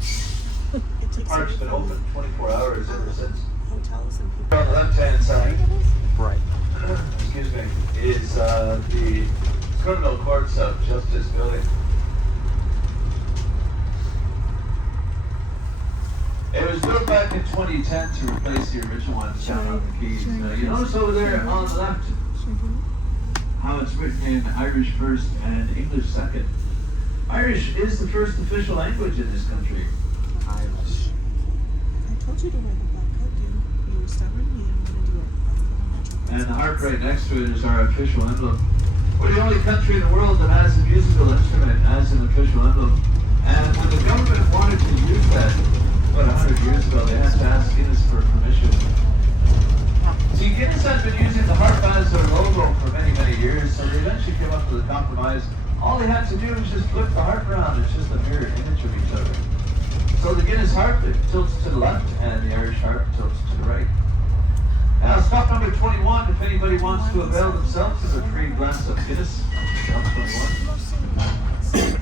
The park's been open 24 hours ever since. On the left-hand side Right. excuse me, is the Criminal Courts of Justice building. It was built back in 2010 to replace the original ones down on the Keys. You notice over there on the left how it's written in Irish first and English second. Irish is the first official language in this country. Irish. I told you to wear the black coat, dude. You were stubborn. You didn't want to do it. That's the one that you And the harp right next to it is our official emblem. We're the only country in the world that has a musical instrument as an official emblem. And when the government wanted to use that, about 100 years ago, they had to ask Guinness for permission. See, Guinness had been using the harp as their logo for many, many years, so they eventually came up with a compromise. All they had to do was just flip the harp around. It's just a mirror image of each other. So the Guinness harp, it tilts to the left, and the Irish harp tilts to the right. Now, stop number 21, if anybody wants to avail themselves of a free glass of Guinness. Stop 21.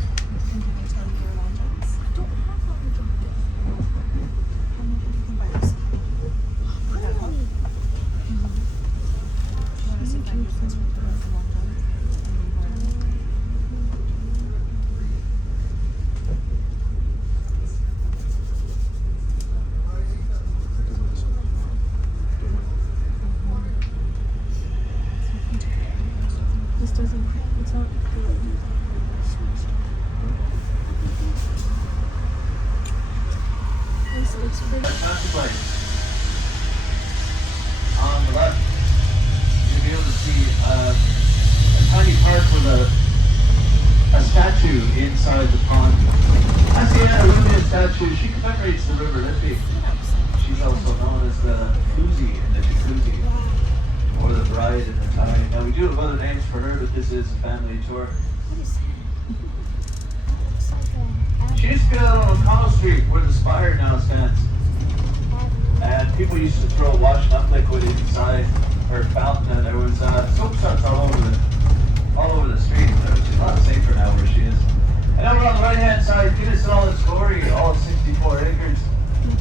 This doesn't. It's not good. This looks pretty. Contemplate. On the left, you'll be able to see a tiny park with a statue inside the pond. That's the Olivia statue. She commemorates the River Liffey. She's also known as the Koozie in the jacuzzi, or the bride in the tie. Now we do have other names for her, but this is a family tour. She used to be out on O'Connell Street where the spire now stands. And people used to throw washing up liquid inside her fountain, and there was soap suds all over the street. She's a lot safer now where she is. And over on the right hand side, Guinness in all its glory, all 64 acres.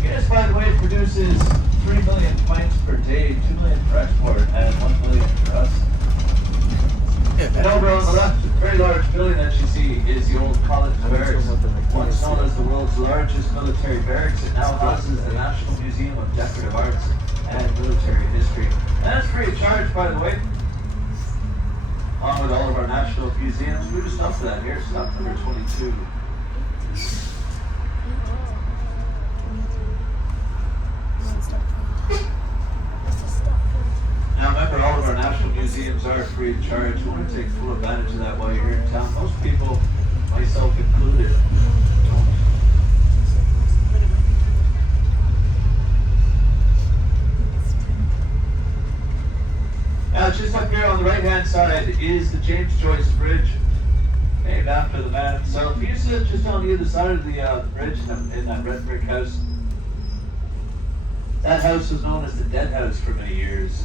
Guinness, by the way, produces 3 million pints per day, 2 million for export, and 1 million for us. And over on the left, a very large building that you see is the old college barracks. Once known as the world's largest military barracks, it now houses the National Museum of Decorative Arts and Military History. And that's free of charge, by the way. On with all of our national museums. We're just up for that here. Stop number 22. Now remember, all of our national museums are free of charge. We want to take full advantage of that while you're here in town. Most people, myself included, don't. Now just up here on the right hand side is the James Joyce Bridge, named after the man himself. He used to live just on the other side of the bridge in that red brick house. That house was known as the Dead House for many years,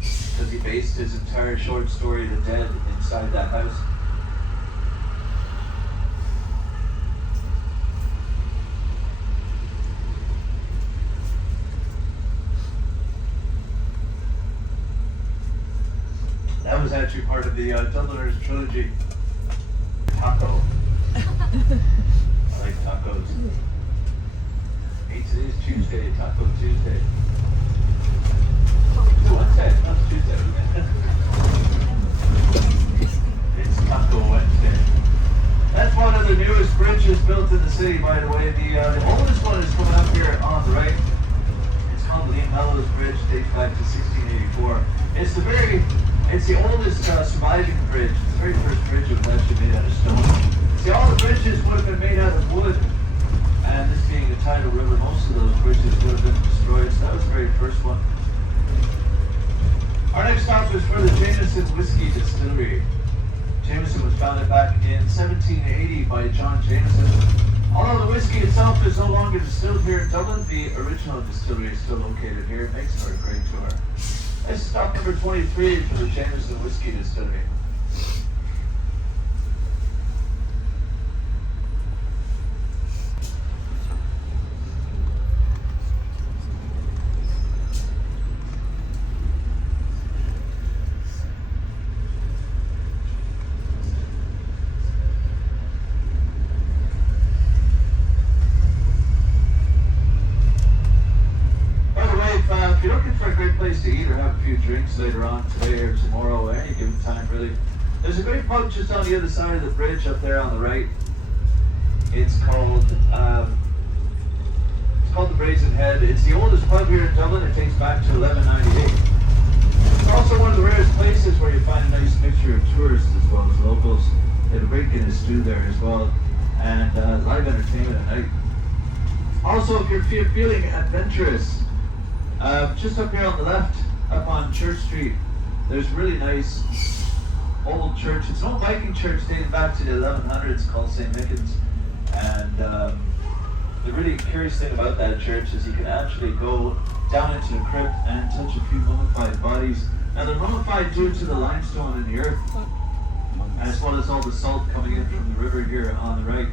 because he based his entire short story, The Dead, inside that house. That was actually part of the Dubliners trilogy. Taco. I like tacos. Hey, today's Tuesday, Taco Tuesday. Wednesday, not Tuesday. It's Taco Wednesday. That's one of the newest bridges built in the city, by the way. The oldest one is coming up here on the right. It's called Lee Mellows Bridge, dates back to 1684. It's the oldest surviving bridge. It's the very first bridge that was actually made out of stone. See, all the bridges would have been made out of wood. And this being a tidal river, most of those bridges would have been destroyed. So that was the very first one. Our next stop is for the Jameson Whiskey Distillery. Jameson was founded back in 1780 by John Jameson. Although the whiskey itself is no longer distilled here in Dublin, the original distillery is still located here. It makes for a great tour. This is stop number 23 for the Jameson Whiskey Distillery. later on today or tomorrow, or any given time really. There's a great pub just on the other side of the bridge up there on the right. It's called the Brazen Head. It's the oldest pub here in Dublin. It dates back to 1198. It's also one of the rarest places where you find a nice mixture of tourists as well as locals. They have a great Guinness stew there as well, and live entertainment at night. Also, if you're feeling adventurous, just up here on the left, up on Church Street, there's a really nice old church. It's an old Viking church dating back to the 1100s called St. Mickens. And the really curious thing about that church is you can actually go down into the crypt and touch a few mummified bodies. Now they're mummified due to the limestone in the earth, as well as all the salt coming in from the river here on the right.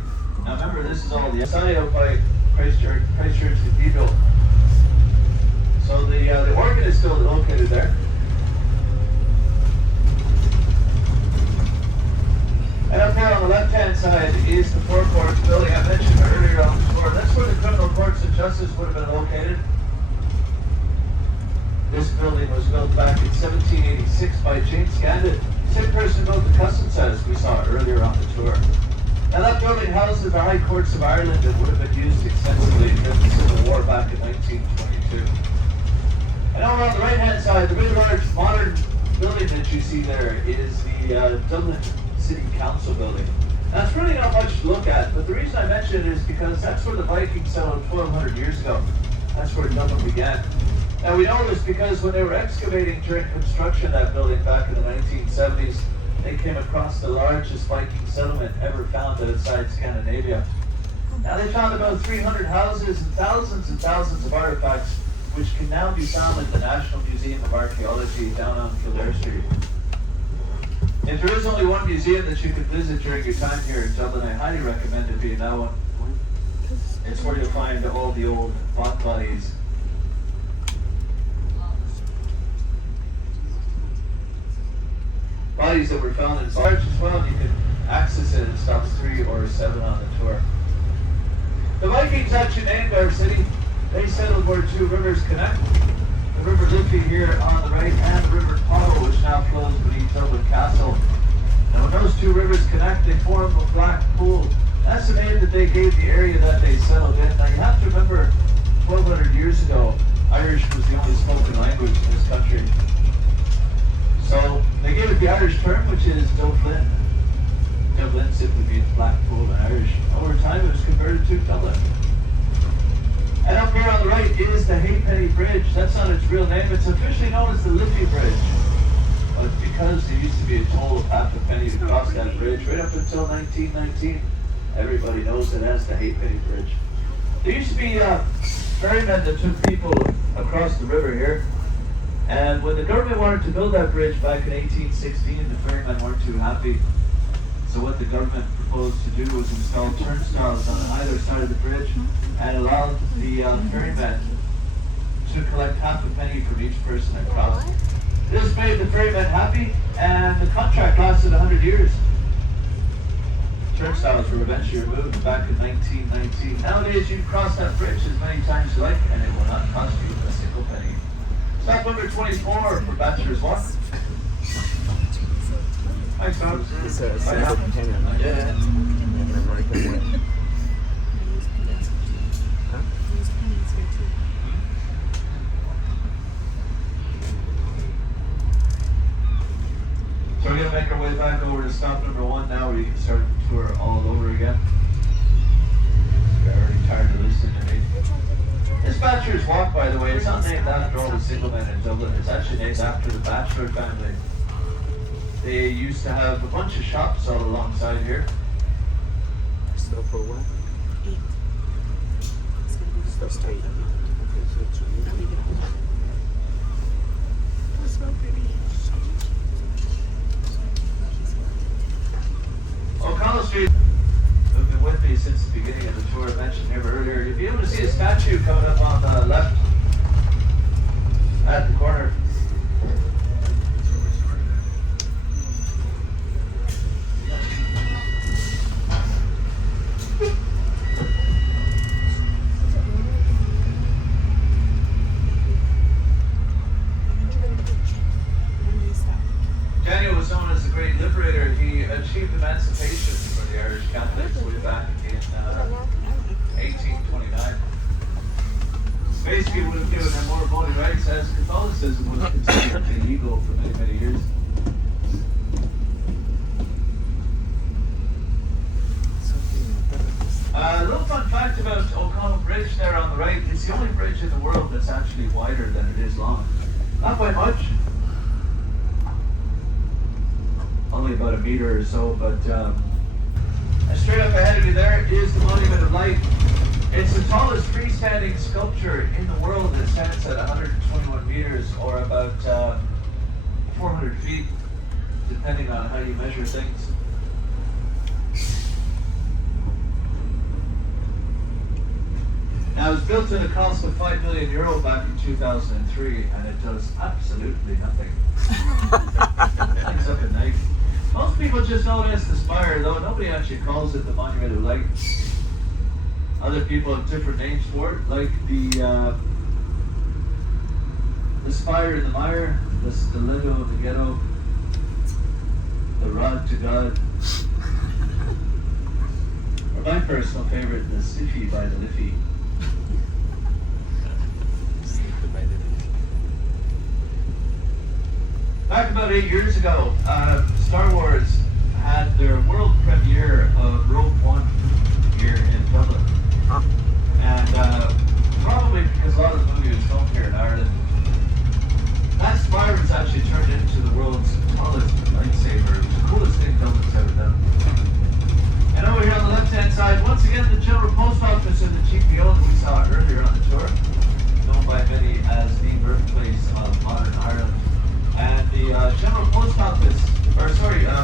Now remember, this is all the outside out by Christchurch Cathedral. So the organ is still located there. And up here on the left-hand side is the Four Courts building I mentioned earlier on the tour. That's where the criminal courts of justice would have been located. This building was built back in 1786 by James Gandit, same person who built the Customs House we saw earlier on the tour. Now that building houses the High Courts of Ireland and would have been used extensively during the Civil War back in 1922. And over on the right-hand side, the really large modern building that you see there is the Dublin City Council building. Now it's really not much to look at, but the reason I mention it is because that's where the Vikings settled 1,200 years ago. That's where Dublin began. Now we know this because when they were excavating during construction of that building back in the 1970s, they came across the largest Viking settlement ever found outside Scandinavia. Now they found about 300 houses and thousands of artifacts, which can now be found at the National Museum of Archaeology down on Kildare Street. If there is only one museum that you could visit during your time here in Dublin, I highly recommend it being that one. It's where you'll find all the old bot bodies. Bodies that were found in large as well. You can access it in stops 3 or 7 on the tour. The Vikings actually named our city. They settled where two rivers connect. The River Liffey here on the right and the River Pottle, which now flows beneath Dublin Castle. And when those two rivers connect, they form a black pool. That's the name that they gave the area that they settled in. Now you have to remember, 1,200 years ago, Irish was the only spoken language in this country. So they gave it the Irish term, which is Dublin. Dublin simply means black pool in Irish. Over time it was converted to Dublin. And up here on the right is the Halfpenny Bridge. That's not its real name. It's officially known as the Liffey Bridge. But because there used to be a toll of half a penny to cross that bridge, right up until 1919, everybody knows it as the Halfpenny Bridge. There used to be ferrymen that took people across the river here. And when the government wanted to build that bridge back in 1816, the ferrymen weren't too happy. So what the government proposed to do was install turnstiles on either side of the bridge and allow the ferrymen to collect half a penny from each person that crossed. This made the ferrymen happy, and the contract lasted 100 years. Turnstiles were eventually removed back in 1919. Nowadays, you can cross that bridge as many times as you like, and it will not cost you a single penny. Stop number 24 for Bachelor's Walk. Thanks, Tom. It's a companion. Yeah. So we're going to make our way back over to stop number 1 now, where you can start the tour all over again. You're already tired of listening to me. This Bachelor's Walk, by the way, it's not named after all the single men in Dublin. It's actually named after the Bachelor family. They used to have a bunch of shops all alongside here. Stuff for what? 8. It's going to be the first time. Okay, so it's I'll leave it on. That's so pretty. O'Connell Street, who've been with me since the beginning of the tour, I mentioned here earlier. You'll be able to see a statue coming up on the left at the corner. crusader. He achieved emancipation for the Irish Catholics way back in 1829. Basically, would have given them more voting rights as Catholicism was considered illegal for many, many years. A little fun fact about O'Connell Bridge there on the right, it's the only bridge in the world that's actually wider than it is long. Not by much. Only about a meter or so, but straight up ahead of you there is the Monument of Light. It's the tallest freestanding sculpture in the world. It stands at 121 meters or about 400 feet, depending on how you measure things. Now, it was built at a cost of €5 million back in 2003, and it does absolutely nothing. It's up at night. Most people just know it as the spire, though nobody actually calls it the Monument of Light. Other people have different names for it, like the spire in the mire, the stiletto of the ghetto, the rod to God, or my personal favorite, the Stiffy by the Liffey. Back about 8 years ago, Star Wars